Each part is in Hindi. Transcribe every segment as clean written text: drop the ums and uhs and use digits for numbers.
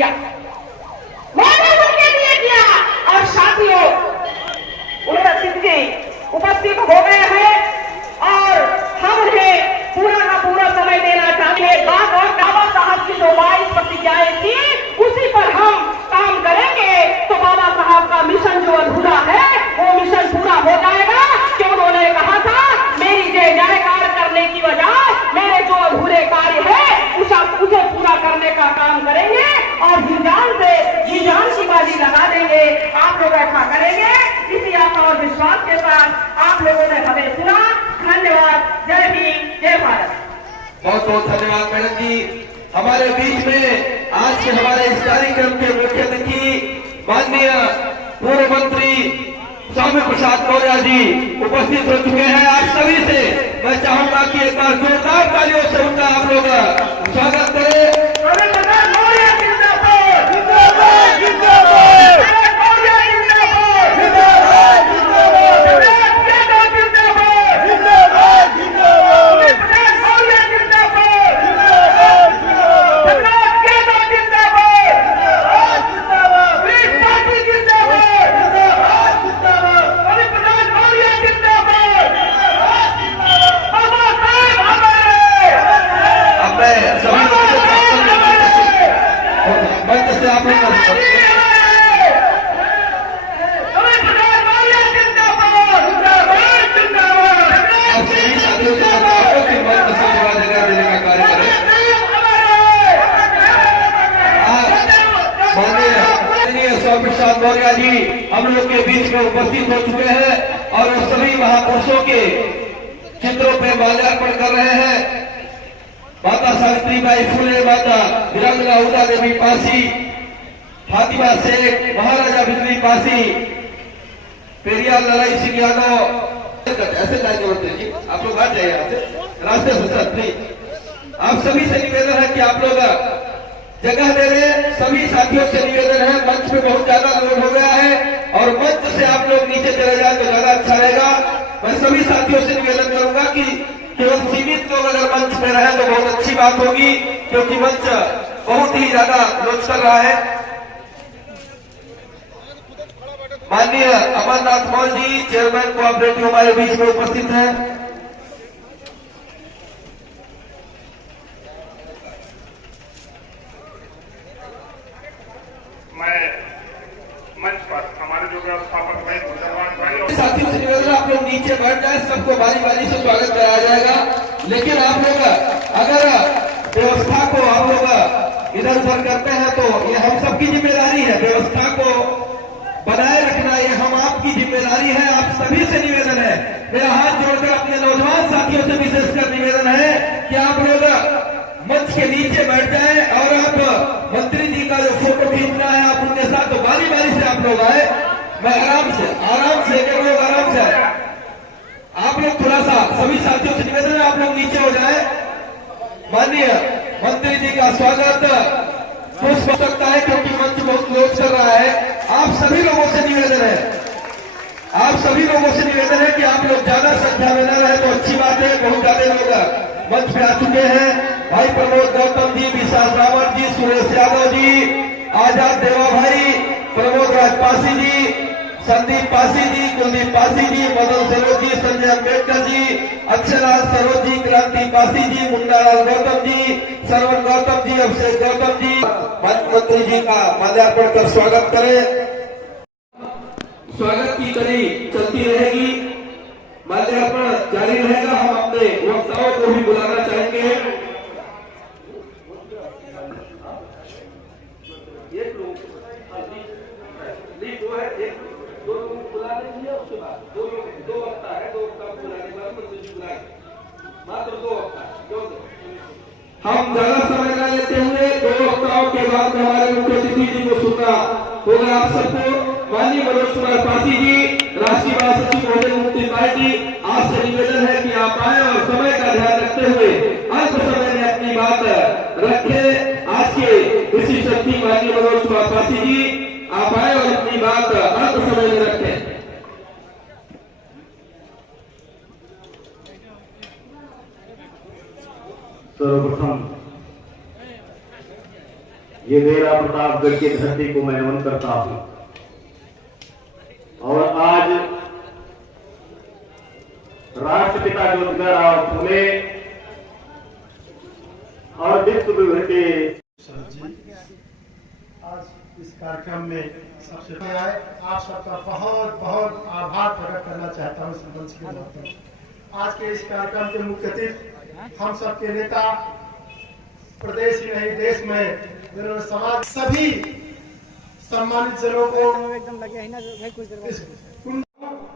किया, मैंने उनके लिए किया। और साथियों, उन्हें उपस्थित हो गए हैं और हम उन्हें पूरा का पूरा समय देना चाहते हैं। बात और बाबा साहब की जो 22 प्रतिज्ञाएं थी उसी पर हम काम करेंगे तो बाबा साहब का मिशन जो अधूरा है वो मिशन पूरा हो जाएगा। कि उन्होंने कहा था मेरी जय जयकार करने की बजाय मेरे जो अधूरे कार्य है उसे पूरा करने का काम करेंगे और जी जान की बाजी लगा देंगे। आप लोग ऐसा करेंगे इसी आशा और विश्वास के साथ आप लोगों ने हमें सुना। धन्यवाद। जय हिंद, जय भारत। बहुत बहुत धन्यवाद मैडम जी। हमारे बीच में आज के हमारे इस कार्यक्रम के मुख्य अतिथि माननीय पूर्व मंत्री स्वामी प्रसाद मौर्य जी उपस्थित हो चुके हैं। आप सभी से मैं चाहूंगा कि एक बार जोरदार तालियों से उनका आप लोग स्वागत करें। प्रसाद मौर्य जी हम लोग के बीच में उपस्थित हो चुके हैं और सभी महापुरुषों के चित्रों पर माल्यार्पण कर रहे हैं। माता सावित्रीबाई फुले, माता वीरांगना उदा देवी पासी, फातिमा शेख, महाराजा बिजली पासी, पेरियार लड़ाई सिंह यादव। ऐसे जाएंगे मंत्री जी, आप लोग आ जाइए यहाँ से रास्ते से सर प्लीज। आप सभी से निवेदन है कि आप लोग जगह दे रहे। सभी साथियों से निवेदन है, मंच पे बहुत ज्यादा लोड हो गया है और मंच से आप लोग नीचे चले जाए तो ज्यादा अच्छा रहेगा। मैं सभी साथियों से निवेदन करूंगा कि केवल सीमित लोग अगर मंच पे रहे तो बहुत अच्छी बात होगी, क्योंकि मंच बहुत ही ज्यादा लोच कर रहा है। माननीय अमरनाथ मौर्य जी चेयरमैन कोऑपरेटिव हमारे बीच में उपस्थित हैं। मैं मंच पर हमारे जो व्यवस्थापक भाई गुजरवान भाई और साथियों से निवेदन आप लोग नीचे बैठ जाए, सबको बारी बारी से स्वागत कराया जाएगा। लेकिन आप लोग अगर व्यवस्था को आप लोग इधर उधर करते हैं तो ये हम सबकी जिम्मेदारी है। व्यवस्था को बनाए रखना ये हम आपकी जिम्मेदारी है। आप सभी से निवेदन है, मेरा हाथ जोड़कर अपने नौजवान साथियों से विशेषकर निवेदन है कि आप लोग मंच के नीचे बैठ जाए और आप मंत्री जी का जो फोटो खींचना है आप उनके साथ तो बारी बारी से आप लोग आए। मैं आराम से के लोग आराम से आए। आप लोग थोड़ा सा सभी साथियों से निवेदन है आप लोग नीचे हो जाए। माननीय मंत्री जी का स्वागत हो सकता है क्योंकि मंच बहुत लोच कर रहा है। आप सभी लोगों से निवेदन है, आप सभी लोगों से निवेदन है कि आप लोग ज्यादा संख्या में न रहे तो अच्छी बात है। बहुत ज्यादा लोग मंच पे आ चुके हैं। भाई प्रमोद गौतम जी, विशाल रावत जी, सुरेश यादव जी, आजाद देवा भाई, प्रमोद राज पासी जी, संदीप पासी जी, कुलदीप पासी जी, मदन सरोज जी, संजय अम्बेडकर जी, अक्षयलाल सरोज जी, क्रांति पासी जी, मुन्नालाल गौतम जी, सरवण गौतम जी, अभिषेक गौतम जी, मंत्री जी का माल्यार्पण कर स्वागत करें। स्वागत की कड़ी चलती रहेगी, माल्यार्पण जारी रहेगा। हम अपने वक्ताओं को भी बुलाना चाहेंगे। हम ज्यादा समय न लेते हुए दो वक्ताओं के बाद हमारे मुख्य अतिथि जी को सुनना होगा। आप सबको माननीय मनोज कुमार पासी जी, राष्ट्रीय महासचिव बहुजन मुक्ति पार्टी, आपसे निवेदन है कि आप आए और समय का ध्यान रखते हुए अल्प समय में अपनी बात रखे। आज के विशिष्ट अतिथि माननीय मनोज कुमार पासी जी, आप आए और अपनी बात अल्प समय में रखें। सर्वप्रथम ये मेरा प्रतापगढ़ की धरती को मैं नमन करता हूं। और आज राष्ट्रपिता ज्योतिराव फुले और विश्व विभूति आज इस कार्यक्रम में सबसे पहले आए, आप सबका बहुत बहुत आभार प्रकट करना चाहता हूं सरपंच के नाते। आज के इस कार्यक्रम के मुख्य अतिथि हम सबके नेता, प्रदेश ही नहीं देश में जिन्होंने समाज सभी सम्मानित जनों को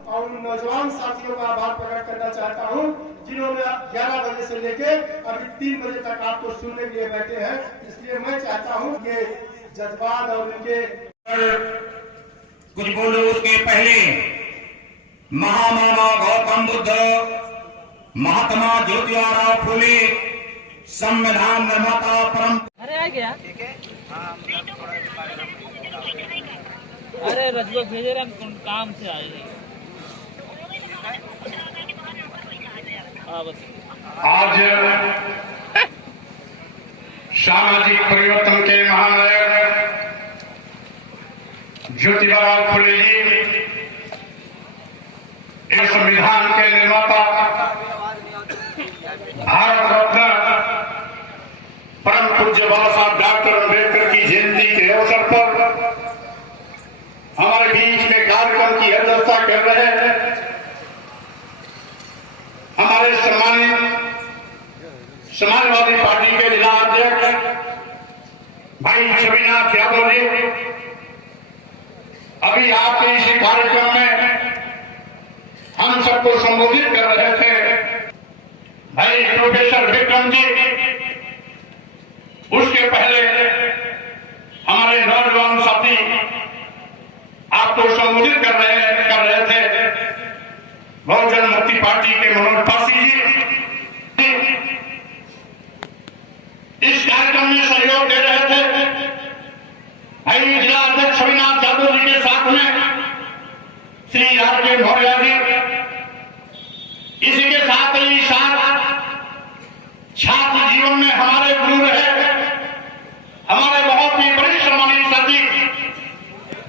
और उन नौजवान साथियों का आभार प्रकट करना चाहता हूं जिन्होंने 11 बजे से लेके अभी 3 बजे तक आपको सुनने के लिए बैठे हैं। इसलिए मैं चाहता हूं कि जज्बात और उनके कुछ बोलो उसके पहले महामानव गौतम बुद्ध, महात्मा ज्योतिराव फुले, संविधान निर्माता परम अरे रजवा भेजे रहे हम काम से आए। आज सामाजिक परिवर्तन के महानायक ज्योतिराव फुले जी, इस संविधान के निर्माता, भारत रत्न परम पूज्य बाबा साहब डॉक्टर अम्बेडकर की जयंती के अवसर पर हमारे बीच में कार्यक्रम की अध्यक्षता कर रहे हैं हमारे सम्मानित समाजवादी पार्टी के जिला अध्यक्ष भाई छविनाथ यादव जी। अभी आपके इस कार्यक्रम में हम सबको संबोधित कर रहे थे भाई प्रोफेसर विक्रम जी। उसके पहले हमारे नौजवान साथी आपको संबोधित कर रहे थे बहुजन मुक्ति पार्टी के मनोज पासी जी। इस कार्यक्रम में सहयोग दे रहे थे भाई जिला अध्यक्ष छविनाथ यादव जी के साथ में श्री आर के मौर्य जी। इसी के साथ ही छात्र जीवन में हमारे गुरु रहे हमारे बहुत ही बड़े सम्मानित साथी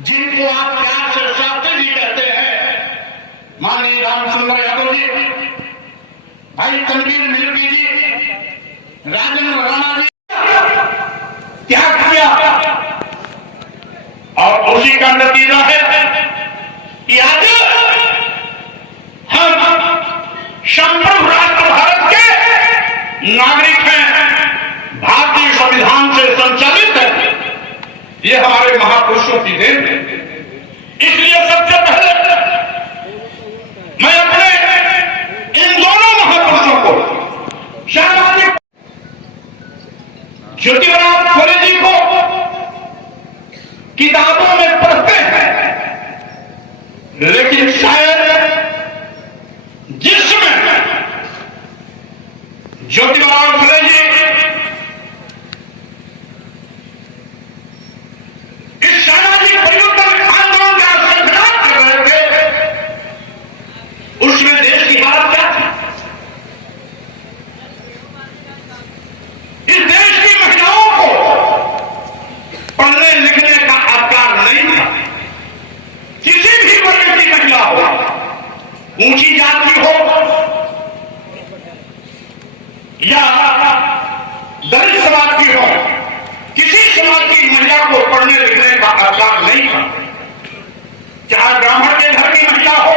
जिनको आप प्यार से शास्त्री जी कहते हैं, माननीय रामचंद्र यादव जी, भाई तनवीर मिल्की जी, राजेंद्र राणा जी क्या किया। और उसी का नतीजा है कि आज हम संप्रभु राष्ट्र भारत के नागरिक हैं, भारतीय संविधान से संचालित है। ये हमारे महापुरुषों की देन है। इसलिए सबसे पहले मैं अपने इन दोनों महापुरुषों को सामाजिक ज्योतिराव फुले जी को किताबों में पढ़ते हैं, लेकिन शायद जिसमें ज्योतिराव फुले जी इस सामाजिक परिवर्तन आंदोलन का संघर्ष कर रहे थे, उसमें देश की हालत क्या थी। इस देश की महिलाओं को पढ़ने लिखने का अधिकार नहीं था। किसी भी वर्ग की महिला हो, ऊंची जाति हो या दलित समाज की हो, किसी समाज की महिला को पढ़ने लिखने का अधिकार नहीं था। चाहे ब्राह्मण के घर की महिला हो,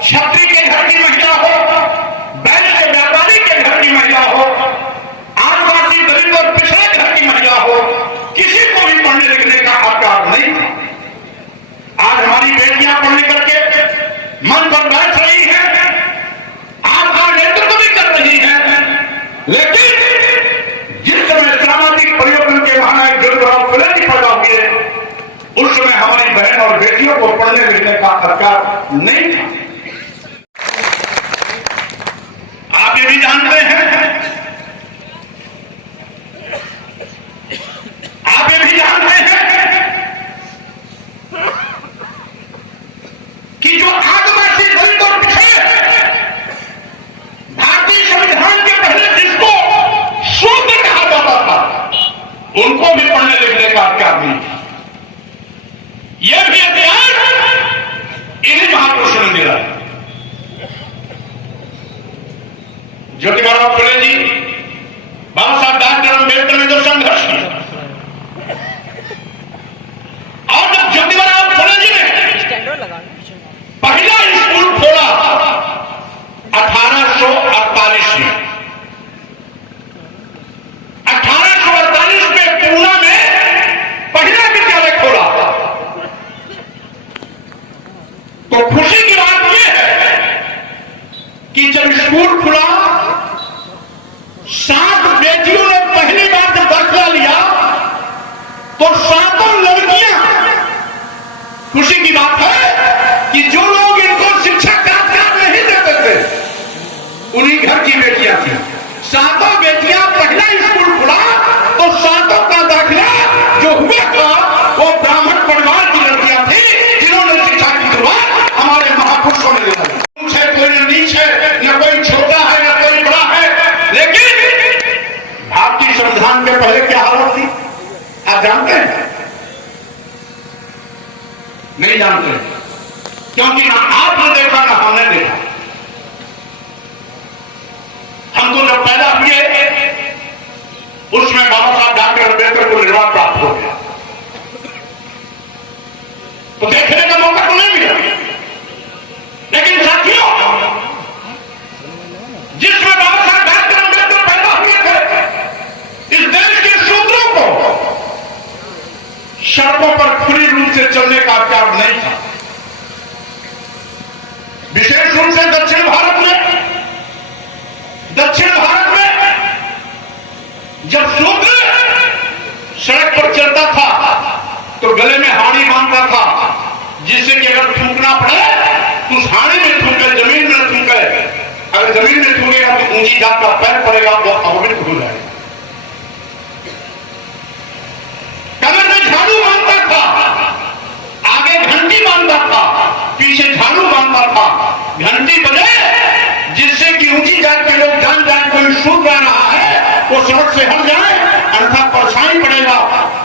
क्षत्रिय के घर की महिला हो, बैल के व्यापारी के घर की महिला हो, आदिवासी दलित और पिछड़े घर की महिला हो, किसी को भी पढ़ने लिखने का अधिकार नहीं था। आज हमारी बेटियां पढ़ लिख करके मन पर बैठ रही हैं, आपका नेतृत्व भी कर रही हैं, लेकिन जिस समय सामाजिक परिवर्तन के महानायक ज्योतिराव फुले जी पैदा हुए, उस समय हमारी बहन और बेटियों को पढ़ने लिखने का अधिकार नहीं था। आप ये भी जानते हैं, आप ये भी जानते हैं कि जो आदिवासी दलित और पिछड़े भारतीय संविधान के पहले जिसको शूद्र कहा जाता था, उनको भी पढ़ने लिखने का अधिकार नहीं था। यह भी अधिकार इन्हीं महापुरुषों ने दिया। ज्योतिबा फुले जी, बाबा साहब डॉक्टर अम्बेडकर ने जो संघर्ष किया, और जब ज्योतिबा फुले जी ने पहला स्कूल खोला 1848 में, 1848 में पूना में पहला विद्यालय खोला, तो खुशी की बात यह है कि जब स्कूल खुला 7 बेटियों ने पहली बार जब दाखिला लिया तो 7 लड़कियां। खुशी की बात है कि जो लोग इनको शिक्षा का अधिकार नहीं देते थे उन्हीं घर की बेटियां थी। 7 बेटियां, पहला स्कूल खुला तो 7 का दाखिला जो हुआ था वो ब्राह्मण परिवार की लड़कियां थी, जिन्होंने शिक्षा की शुरुआत हमारे महापुरुषों ने दी। कोई नीच है, न कोई छोटा है, न कोई बड़ा है, लेकिन भारतीय संविधान के पहले क्या हालत थी आप जानते हैं? नहीं जानते, क्योंकि ना आपने देखा ना हमने देखा। हमको जब पैदा हुए उसमें बाबा साहब डॉक्टर अम्बेडकर को निर्वाण प्राप्त हो गया, तो देखने का मौका तो नहीं मिला। लेकिन साथियों, जिसमें बाबा साहब डॉक्टर अम्बेडकर पैदा हुए थे, इस देश के शूद्रों को सड़कों पर खुली रूप से चलने का अधिकार नहीं था। विशेष रूप से दक्षिण भारत में जब शूद्र सड़क पर चलता था तो गले में हाड़ी बांधता था, जिससे कि अगर थूकना पड़े तो उस हाड़ी में थूके, जमीन में थूके। अगर जमीन में थूकेगा तो ऊंची जात का पैर पड़ेगा, वो अपवित्र हो जाएगा। कमर में झाड़ू बांधता था, आगे घंटी बांधता था, पीछे झाड़ू बांधता था। घंटी बजे जिससे कि ऊंची जात के लोग जान जाए कोई शूद्र आ रहा है, वो सड़क से हट जाए, अन्यथा परछाई पड़ेगा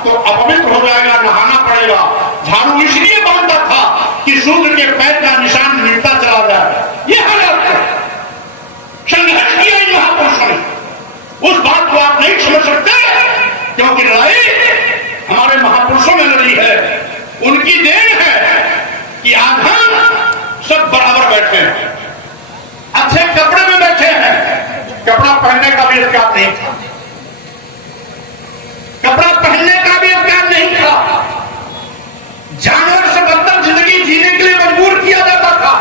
तो अपवित्र हो जाएगा, नहाना पड़ेगा। झाड़ू इसलिए बांधता था कि शूद्र के पैर का निशान मिलता चला जाए। यह हालत संघर्ष किया इन महापुरुषों ने। उस बात को आप नहीं समझ सकते, क्योंकि लड़ाई हमारे महापुरुषों ने लड़ी है। उनकी देन है कि आज हम सब बराबर बैठे हैं, अच्छे कपड़े में बैठे हैं। कपड़ा पहनने का भी अधिकार नहीं था, कपड़ा पहनने का भी अधिकार नहीं था। जानवर से बदतर जिंदगी जीने के लिए मजबूर किया जाता था।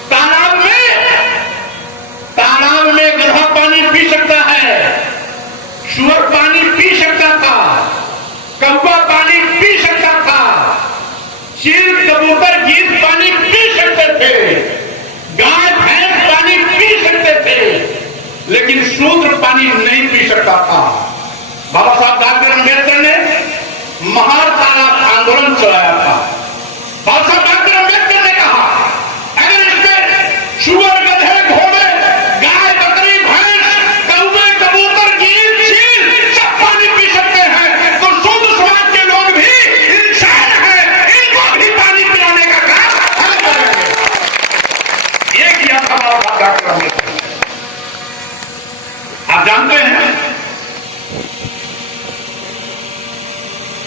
तालाब में गधा पानी पी सकता है, सुअर पानी पी सकता था, कौवा पानी पी सकता था, चील कबूतर गीत पानी पी सकते थे, गाय भैंस पानी पी सकते थे, लेकिन शूद्र पानी नहीं पी सकता था। बाबा साहब डॉक्टर अम्बेडकर ने महार तालाब आंदोलन चलाया था। बाबा साहब डॉक्टर अम्बेडकर ने कहा, अगर इसमें सुअर, गधे, घोड़े, गाय, बकरी, भैंस, कौवे, कबूतर, गीत, चील सब पानी पी सकते हैं, तो शूद्र समाज के लोग भी इंसान हैं, इनको भी पानी पिलाने का काम हम करेंगे। ये किया था बाबा साहब डॉक्टर अम्बेडकर। आप जानते हैं,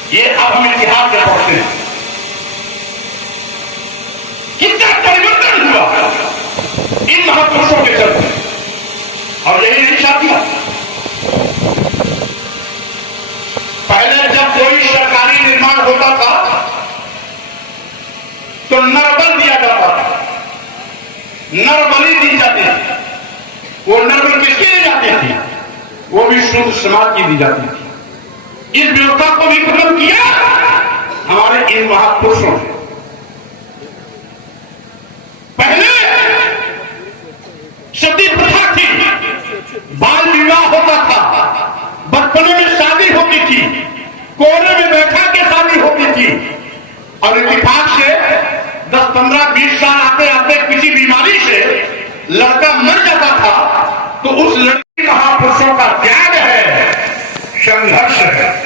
ये अब हम इतिहास में पढ़ते हैं, कितना परिवर्तन हुआ इन महापुरुषों के चलते। और यही नहीं साथियों, पहले जब कोई सरकारी निर्माण होता था तो नरबल दिया जाता था, नरबली दी जाती थी। वो नरबल किसकी दी जाती थी? वो भी शूद्र समाज की दी जाती थी। इस व्यवस्था को भी खत्म किया हमारे इन महापुरुषों ने। पहले सती प्रथा थी, बाल विवाह होता था, बचपने में शादी होती थी, कोने में बैठा के शादी होती थी, और इत्तेफाक से 10, 15, 20 साल आते आते किसी बीमारी से लड़का मर जाता था, तो उस लड़की महापुरुषों का त्याग है, संघर्ष है।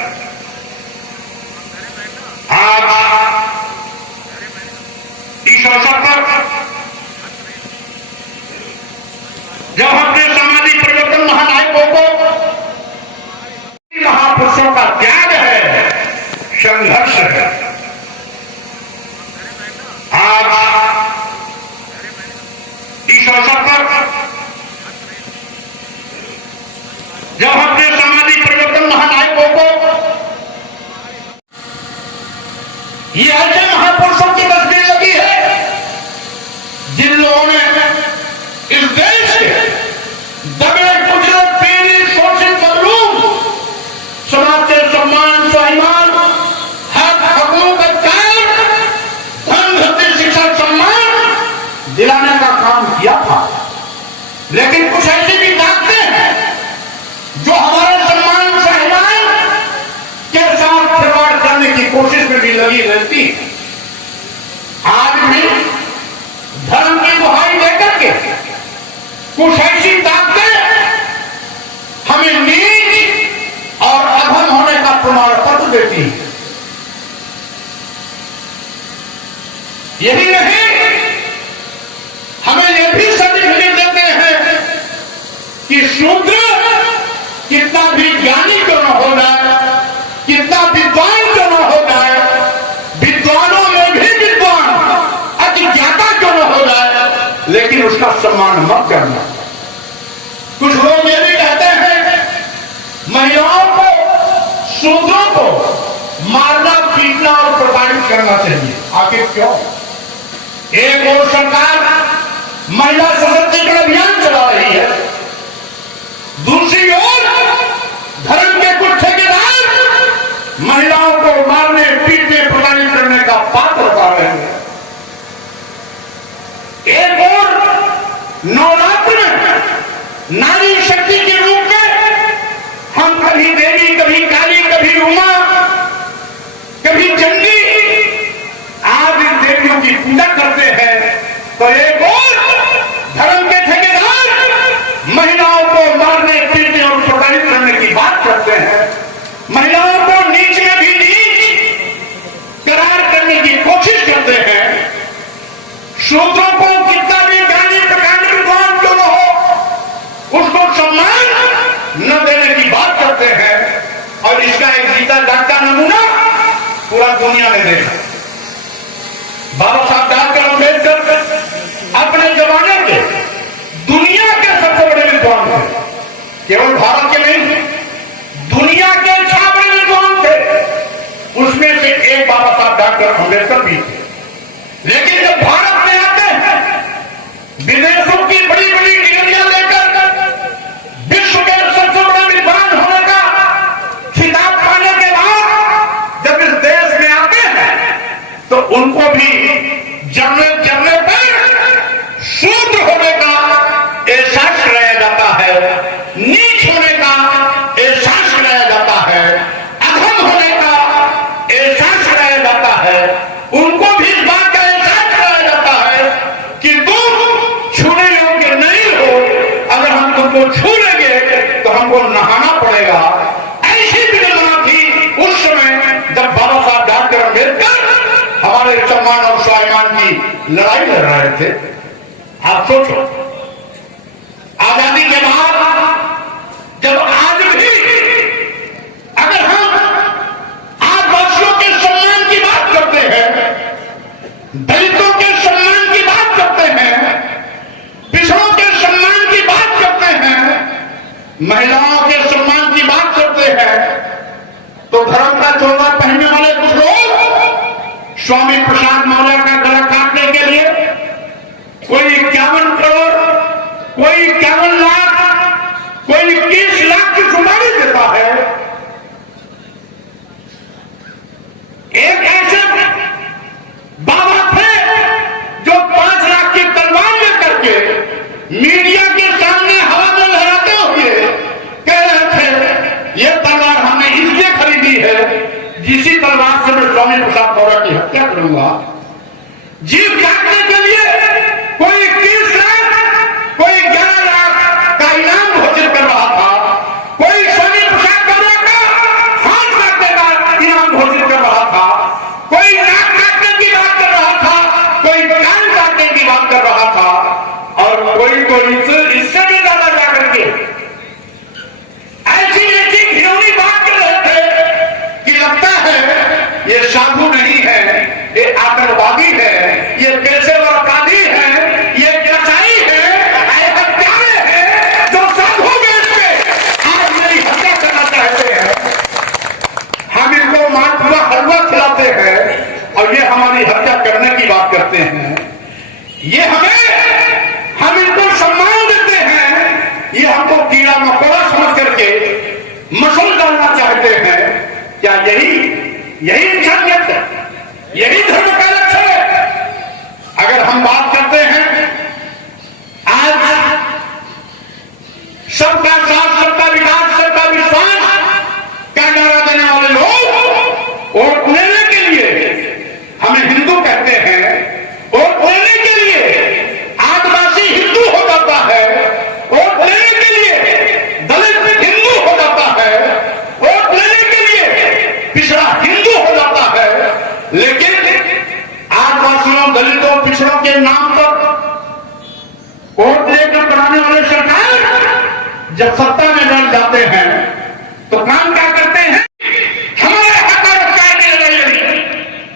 संघर्ष है। आज इस अवसर पर जब अपने सामाजिक परिवर्तन महानायकों को ये ऐसे महापुरुषों की तस्वीर लगी है जिन लोगों ने इस देश के दबे कुचले पीड़ित शोषित मजलूम समाज के सम्मान स्वाभिमान हक हकूक अधिकार धन धरती शिक्षा सम्मान दिलाने का काम किया था। लेकिन कुछ ऐसी भी ताकतें हैं जो हमारे सम्मान स्वाभिमान के साथ खिलवाड़ करने की कोशिश में भी लगी रहती है। आज भी धर्म की दुहाई देकर के कुछ ऐसी ताकतें हमें नीच और अधम होने का प्रमाण पत्र देती है। यही नहीं, हमें यह भी सर्टिफिकेट देते हैं कि शूद्र कितना भी ज्ञानी क्यों न हो जाए, कितना विद्वान क्यों न हो जाए, विद्वानों में भी विद्वान अतिज्ञाता क्यों न हो जाए, लेकिन उसका सम्मान मत करना। कुछ लोग ये भी कहते हैं महिलाओं को, शूद्रों को मारना पीटना और प्रताड़ित करना चाहिए। आखिर क्यों? एक और सरकार महिला सशक्तिकरण अभियान चला रही है, दूसरी ओर धर्म के कुछ ठेकेदार महिलाओं को मारने पीटने प्रताड़ित करने का पात्र बता रहे हैं। एक और नवरात्र में नारी शक्ति के रूप में हम कभी देवी, कभी काली, कभी उमा, कभी चंडी आदि देवियों की पूजा करते हैं, तो एक और धर्म के ठेकेदार महिलाओं को मारने पीटने और प्रताड़ित करने की बात करते हैं। महिलाओं को नीच में भी नीच करार करने की कोशिश करते हैं। शूद्रों को कितना भी ज्ञानी प्रकांड विद्वान क्यों न हो, उसको सम्मान न देने की बात करते हैं। और इसका एक जीता जागता नमूना पूरा दुनिया ने देखा। बाबा साहब डॉक्टर अम्बेडकर अपने जमाने के दुनिया के सबसे बड़े विद्वान थे। केवल भारत के नहीं, दुनिया के 6 बड़े विद्वान थे। उसमें से एक बाबा साहब डॉक्टर अम्बेडकर भी थे। लेकिन जब भारत में आते हैं, विदेशों की बड़ी बड़ी डिग्रियां लेकर विश्व के सबसे बड़े विद्वान होने का खिताब पाने के बाद जब इस देश में आते हैं, तो उनको भी जरने पर शूद्र होने का एहसास कराया जाता है, नीच होने का एहसास कराया जाता है, अधम होने का एहसास कराया जाता है। उनको भी इस बात का एहसास कराया जाता है कि तुम छूने योग्य नहीं हो, अगर हम तुमको छू लेंगे तो हमको नहाना पड़ेगा। ऐसी विडंबना थी उस समय जब बाबा साहब डॉक्टर अम्बेडकर हमारे सम्मान और स्वाभिमान की लड़ाई लड़ रहे थे। आप सोचो, आजादी के बाद जब आज भी अगर हम आदिवासियों के सम्मान की बात करते हैं, दलितों के सम्मान की बात करते हैं, पिछड़ों के सम्मान की बात करते हैं, महिलाओं के सम्मान की बात करते हैं, तो धर्म का चोला पहनने वाले कुछ लोग स्वामी प्रसाद मौर्य का गला काटने के लिए कोई 51 करोड़, कोई 51 लाख, कोई 21 लाख की सुपारी देता है। एक ऐसे बाबा थे जो 5 लाख की तलवार लेकर के मीडिया के सामने हवा में लहराते हुए कह रहे थे, ये तलवार हमने इसलिए खरीदी है जिसी तलवार से मैं स्वामी प्रसाद मौर्य की हत्या करूंगा। जीव काटने के लिए कोई 21 लाख, कोई 11 लाख का इनाम घोषित कर रहा था, कोई स्वामी प्रसाद मौर्य का हाथ काटने का इनाम घोषित कर रहा था, कोई नाक काटने की बात कर रहा था, कोई कान काटने की बात कर रहा था, और कोई तो इससे भी ज्यादा जाकर के ऐसी घिनौनी बात कर रहे थे कि लगता है ये साधु नहीं है, ये आतंकवादी है, ये पेशेवर अपराधी है, ये कसाई है, ये हत्यारे हैं जो साधु वेश में आज मेरी हत्या करना चाहते हैं। हम इनको मालपुआ हलवा खिलाते हैं और ये हमारी हत्या करने की बात करते हैं। ये हम इनको सम्मान देते हैं, ये हमको कीड़ा मकोड़ा समझ करके मसल डालना चाहते हैं। क्या यही इंसानियत है? यही धर्म का लक्ष्य है? अगर हम बात करते हैं आज सबका साथ, सबका विकास, सबका विश्वास का नारा देने वाले लोग वोट लेने के लिए हमें हिंदू कहते हैं, वोट लेने के लिए आदिवासी हिंदू हो जाता है, वोट लेने के लिए दलित हिंदू हो जाता है, वोट लेने के लिए पिछड़ा हिंदू हो जाता है। लेकिन आदिवासियों, दलितों, पिछड़ों के नाम पर वोट लेकर बनाने वाले सरकार जब सत्ता में बैठ जाते हैं तो काम क्या करते हैं? हमारे हक और अधिकार की लड़ाई लड़ी,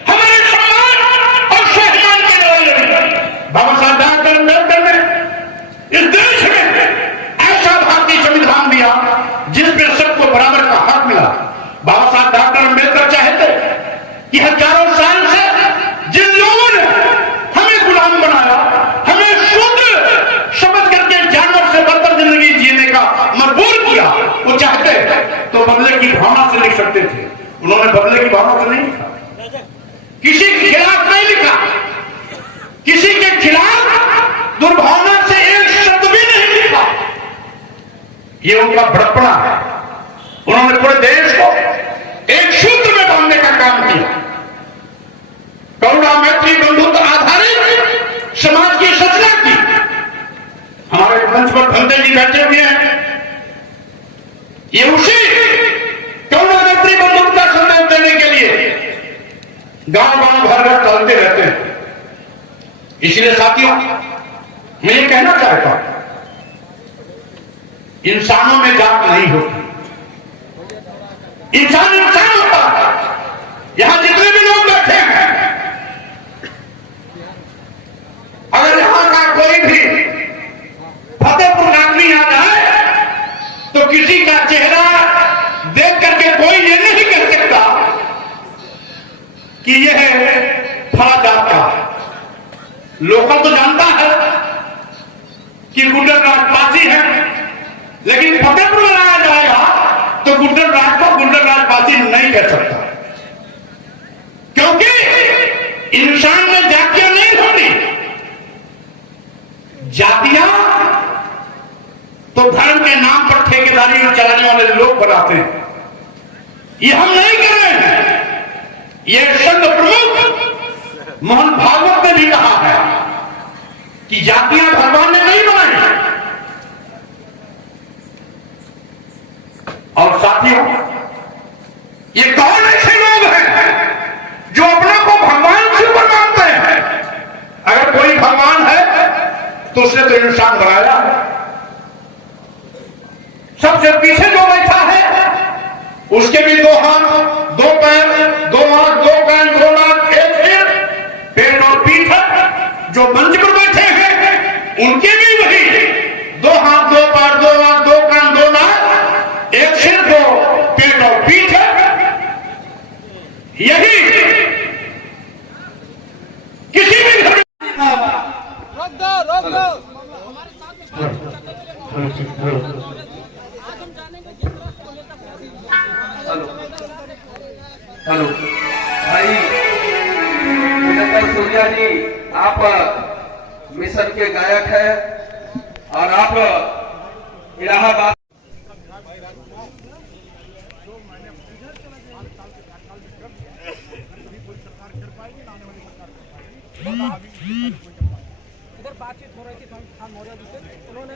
हमारे सम्मान और स्वाभिमान की लड़ाई लड़ी। बाबा साहब डॉक्टर अम्बेडकर ने इस देश में ऐसा भारतीय संविधान दिया जिसमें सबको बराबर का हक मिला। बाबा साहब डॉक्टर अम्बेडकर चाहते कि हजारों साल से जिन लोगों ने हमें गुलाम बनाया, हमें शुद्ध समझ करके जानवर से बदतर जिंदगी जीने का मजबूर किया, वो चाहते तो बदले की भावना से लिख सकते थे। उन्होंने बदले की भावना से नहीं लिखा, किसी के खिलाफ नहीं लिखा, किसी के खिलाफ दुर्भावना से एक शब्द भी नहीं लिखा। ये उनका बड़प्पना है। उन्होंने पूरे देश को एक सूत्र में बांधने का काम किया। करुणा, मैत्री, बंधुत्व आधारित समाज की रचना की। हमारे मंच पर धनते जी बैठे हुए हैं, ये उसी करुणा, मैत्री, बंधुत्व का संदेश देने के लिए गांव भर भर चलते रहते हैं। इसलिए साथियों, मैं ये कहना चाहता हूं, इंसानों में जात नहीं होती, इंसान इंसान होता है। यहां जितने भी लोग बैठे हैं, अगर यहां का कोई भी फतेहपुर आदमी आ जाए तो किसी का चेहरा देख करके कोई ये नहीं कह सकता कि यह फला जात का है। लोकल तो जानता है कि गुड्डन राजपासी है, लेकिन फतेहपुर में लाया जाएगा तो गुड्डन राज को गुड्डन राजपासी नहीं कह सकता, क्योंकि इंसान में जातियां नहीं होती। जातियां तो धर्म के नाम पर ठेकेदारी चलाने वाले लोग बनाते हैं। ये हम नहीं कर रहे हैं। ये संघ प्रमुख मोहन भागवत ने भी कहा है कि जातियां भगवान ने नहीं बनाई। और साथियों, ये कौन ऐसे लोग हैं जो अपने को भगवान से ऊपर मानते हैं? अगर कोई भगवान है तो उसने तो इंसान बनाया है। सबसे पीछे जो बैठा है उसके भी 2 हाथ, 2 पैर, 2 आंख, 2 कान, 2 नाक, 1 सिर, पेट और पीठ है। जो मंच पर बैठे हैं उनके भी वही 2 हाथ, 2 पैर, 2 आंख, 2 कान, 2 नाक, 1 सिर, 2 पेट और पीठ है। यही किसी भी धर्म हेलो भाई सूर्या जी, आप मिशन के गायक हैं और आप इलाहाबाद इधर बातचीत हो रही थी खान मौर्य जी से, उन्होंने